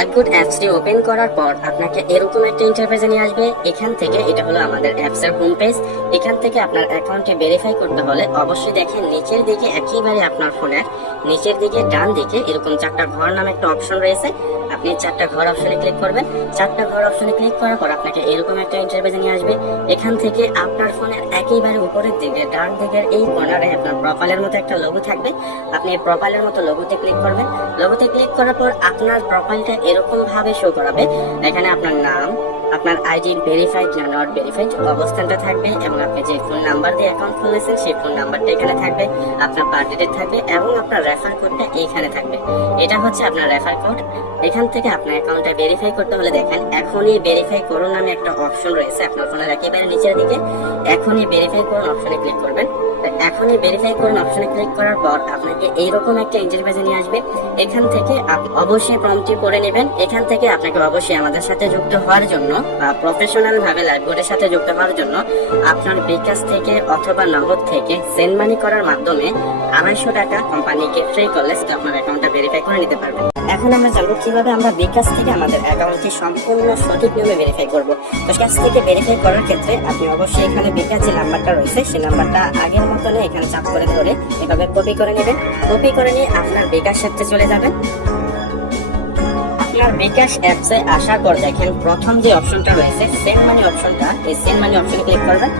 LiveGood অ্যাপসটি open করার পর আপনাকে এরকম একটা ইন্টারফেসে নিয়ে আসবে। এখান থেকে এটা হলো আমাদের অ্যাপসের হোম পেজ এখান থেকে আপনার অ্যাকাউন্টে ভেরিফাই করতে হলে অবশ্যই দেখেন নিচের দিকে একেবারে আপনার ফোনের নিচের দিকে ডান দিকে এরকম চারটা ঘর নামে একটা অপশন রয়েছে। আপনি চারটা ঘর অপশনে ক্লিক করবেন। চারটা ঘর অপশনে ক্লিক করার পর আপনাকে এরকম একটা ইন্টারভেজ নিয়ে আসবে। এখান থেকে আপনার ফোনের একেবারে উপরের দিকে, ডান দিকের এই কর্নারে আপনার প্রোফাইলের মতো একটা লোগো থাকবে। আপনি এই প্রোফাইলের মতো লোগোতে ক্লিক করবেন। লোগোতে ক্লিক করার পর আপনার প্রোফাইলটা এরকম ভাবে শো করাবে। এখানে আপনার নাম আপনার আইডি ভেরিফাইড না নট ভেরিফাইড অবস্থানটা থাকবে এবং আপনি যে ফোন নাম্বার দিয়ে অ্যাকাউন্ট খুলেছেন, সেই ফোন নাম্বারটা এখানে থাকবে, আপনার বার্থডে থাকবে এবং আপনার রেফার কোডটা এইখানে থাকবে। এটা হচ্ছে আপনার রেফার কোড এখান থেকে আপনার অ্যাকাউন্টটা ভেরিফাই করতে হলে দেখেন, এখনই ভেরিফাই করুন নামে একটা অপশন রয়েছে আপনার ফোনের একেবারে নিচের দিকে। এখনই ভেরিফাই করুন অপশনে ক্লিক করবেন। এখনই ভেরিফাই করুন অপশনে ক্লিক করার পর আপনাকে এইরকম একটা ইন্টারফেসে নিয়ে আসবে। এখান থেকে অবশ্যই ফর্মটি করে নেবেন। এখান থেকে আপনাকে অবশ্যই আমাদের সাথে যুক্ত হওয়ার জন্য বা প্রফেশনাল ভাবে লাইব্রেরির সাথে যুক্ত হওয়ার জন্য আপনার বিকাশ থেকে অথবা নগদ থেকে সেন্ড মানি করার মাধ্যমে আড়াইশো টাকা কোম্পানিকে ফ্রি করলে সেটা আপনার অ্যাকাউন্টটা ভেরিফাই করে নিতে পারবেন। এখন আমরা জানব কীভাবে আমরা বিকাশ থেকে আমাদের অ্যাকাউন্টটি সম্পূর্ণ সঠিক নিয়মে ভেরিফাই করব। তো বিকাশ থেকে ভেরিফাই করার ক্ষেত্রে আপনি অবশ্যই এখানে বিকাশ যে নাম্বারটা রয়েছে, সেই নাম্বারটা আগের মতনে এখানে চাপ করে ধরে এভাবে কপি করে নেবেন। কপি করে নিয়ে আপনার বিকাশ অ্যাপে চলে যাবেন। আপনার বিকাশ অ্যাপসে আসার পর দেখেন প্রথম যে অপশনটা রয়েছে সেন্ড মানি অপশনটা, এই সেন্ড মানি অপশনে ক্লিক করবেন।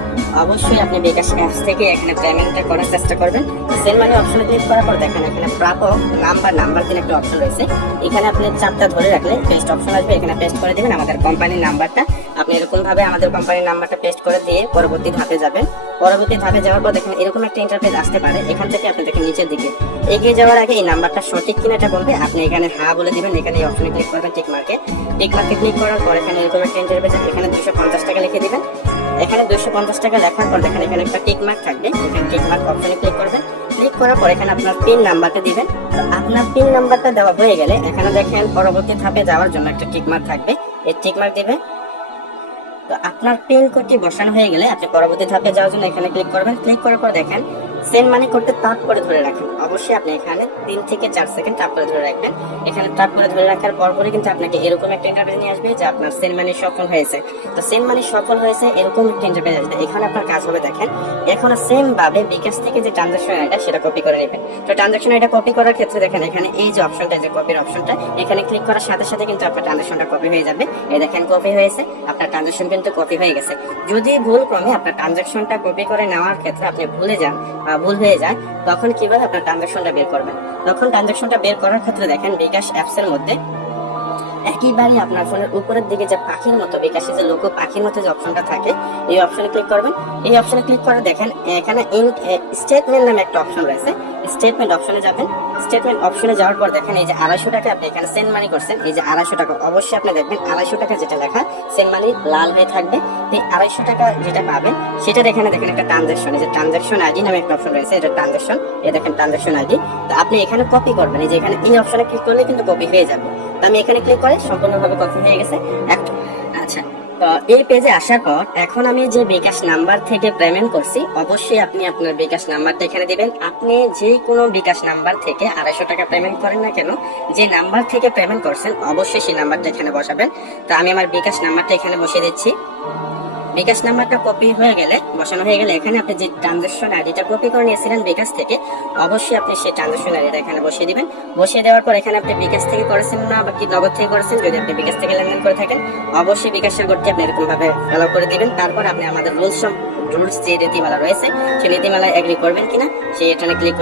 অবশ্যই আপনি বিকাশ অ্যাপস থেকে এখানে পেমেন্টটা করার চেষ্টা করবেন। সেন্ড মানি অপশনে ক্লিক করার পর দেখেন এখানে প্রাপক নাম্বার নাম্বার দিন একটা অপশন রয়েছে। এখানে আপনি চাপটা ধরে রাখলে পেস্ট অপশন আসবে। এখানে পেস্ট করে দিবেন আমাদের কোম্পানির নাম্বারটা আপনি এরকম ভাবে আমাদের কোম্পানির নাম্বারটা পেস্ট করে দিয়ে পরবর্তী ধাপে যাবেন। পরবর্তী ধাপে যাওয়ার পর দেখেন এরকম একটা ইন্টারফেস আসতে পারে। এখান থেকে আপনি দেখেন নিচের দিকে এগিয়ে যাওয়ার আগে এই নাম্বারটা সঠিক কিনা এটা বলবে। আপনি এখানে হ্যাঁ বলে দিবেন। এখানে এই অপশনে ক্লিক করবেন টিক মার্কে টিক মার্কে ক্লিক করার পর এখানে এরকম একটা ইন্টারফেস এখানে দুশো পঞ্চাশ টাকা লিখে দিবেন। এখানে দুশো পঞ্চাশ টাকা লেখার পর দেখেন এখানে একটা টিক মার্ক থাকবে। এখানে টিক মার্ক অপশনে ক্লিক করবেন। ক্লিক করার পর এখানে আপনার পিন নাম্বারটা দিবেন। আপনার পিন নাম্বারটা দেওয়া হয়ে গেলে এখানে দেখেন পরবর্তী ধাপে যাওয়ার জন্য একটা টিক মার্ক থাকবে। এই টিক মার্ক দিবেন। তো আপনার পিন কোডটি বসানো হয়ে গেলে আপনি পরবর্তী ধাপে যাওয়ার জন্য এখানে ক্লিক করবেন। ক্লিক করার পর দেখেন সেন্ড মানি করতে টাপ করে ধরে রাখেন। অবশ্যই আপনি এখানে তিন থেকে চার সেকেন্ড টাপ করে ধরে রাখবেন। এখানে টাপ করে ধরে রাখার পর পরে কিন্তু আপনাকে এরকম একটা ইন্টারফেস নিয়ে আসবে যে আপনার সেন্ড মানি সফল হয়েছে। তো সেন্ড মানি সফল হয়েছে, এরকম একটা ইন্টারফেস আসবে। এখানে আপনার কাজ হবে দেখেন, এখন সেম ভাবে বিকাশ থেকে যে ট্রানজাকশন আইডা সেটা কপি করে নেবেন। তো ট্রানজাকশন আইডা কপি করার ক্ষেত্রে দেখেন, এখানে এই যে অপশনটা যে কপির অপশনটা এখানে ক্লিক করার সাথে সাথে কিন্তু আপনার ট্রানজাকশনটা কপি হয়ে যাবে। এই দেখেন কপি হয়েছে, আপনার ট্রানজাকশন কিন্তু কপি হয়ে গেছে। যদি ভুল ক্রমে আপনার ট্রানজাকশনটা কপি করে নেওয়ার ক্ষেত্রে আপনি ভুলে যান বা ভুল হয়ে যায়, তখন কীভাবে আপনার ট্রানজাকশনটা বের করবেন। তখন ট্রানজাকশনটা বের করার ক্ষেত্রে দেখেন বিকাশ অ্যাপসের মধ্যে একেবারে আপনার ফোনের উপরের দিকে যে পাখির মতো বিকাশে যে লোক পাখির মতো যে অপশনটা থাকে, এই অপশনে ক্লিক করবেন। এই অপশনে ক্লিক করে দেখেন, এখানে স্টেটমেন্ট নামে একটা অপশন রয়েছে। স্টেটমেন্ট অপশনে যাবেন। স্টেটমেন্ট অপশনে যাওয়ার পর দেখেন, এই যে আড়াইশো টাকা আপনি এখানে সেন্ড মানি করছেন, এই যে আড়াইশো টাকা, অবশ্যই আপনি দেখবেন আড়াইশো টাকা যেটা লেখা সেন্ড মানি লাল হয়ে থাকবে। এই আড়াইশো টাকা যেটা পাবেন সেটার এখানে দেখেন একটা ট্রানজাকশন এই যে ট্রানজাকশন আইডি নামে একটা অপশন রয়েছে, এটা ট্রানজাকশন এই দেখেন ট্রানজাকশন আইডি তো আপনি এখানে কপি করবেন, এই যে এখানে এই অপশনে ক্লিক করলে কিন্তু কপি হয়ে যাবে। আমি এখানে ক্লিক করে সম্পূর্ণভাবে কপি হয়ে গেছে। আচ্ছা তো এই পেজে আসার পর এখন আমি যে বিকাশ নাম্বার থেকে পেমেন্ট করছি, অবশ্যই আপনি আপনার বিকাশ নাম্বারটা এখানে দিবেন। আপনি যে কোনো বিকাশ নাম্বার থেকে আড়াইশো টাকা পেমেন্ট করেন না কেন, যে নাম্বার থেকে পেমেন্ট করছেন, অবশ্যই সেই নাম্বারটা এখানে বসাবেন। তো আমি আমার বিকাশ নাম্বারটা এখানে বসিয়ে দিচ্ছি। বিকাশ নাম্বারটা কপি হয়ে গেলে, বসানো হয়ে গেলে এখানে আপনি যে ট্রানজাকশন আইডিটা কপি করে নিয়েছিলেন বিকাশ থেকে, অবশ্যই আপনি সেই ট্রানজাকশন আইডিটা এখানে বসিয়ে দিবেন। বসিয়ে দেওয়ার পর এখানে আপনি বিকাশ থেকে করেছেন না বা কি নগদ থেকে করেছেন, যদি আপনি বিকাশ থেকে লেনদেন করে থাকেন, অবশ্যই বিকাশ করতে আপনি এরকম ভাবে করে দিবেন। তারপর আপনি আমাদের রুলস রুলস যে নীতিমালা রয়েছে, সেই নীতিমালায় এগ্রি করবেন কিনা, সেই এখানে ক্লিক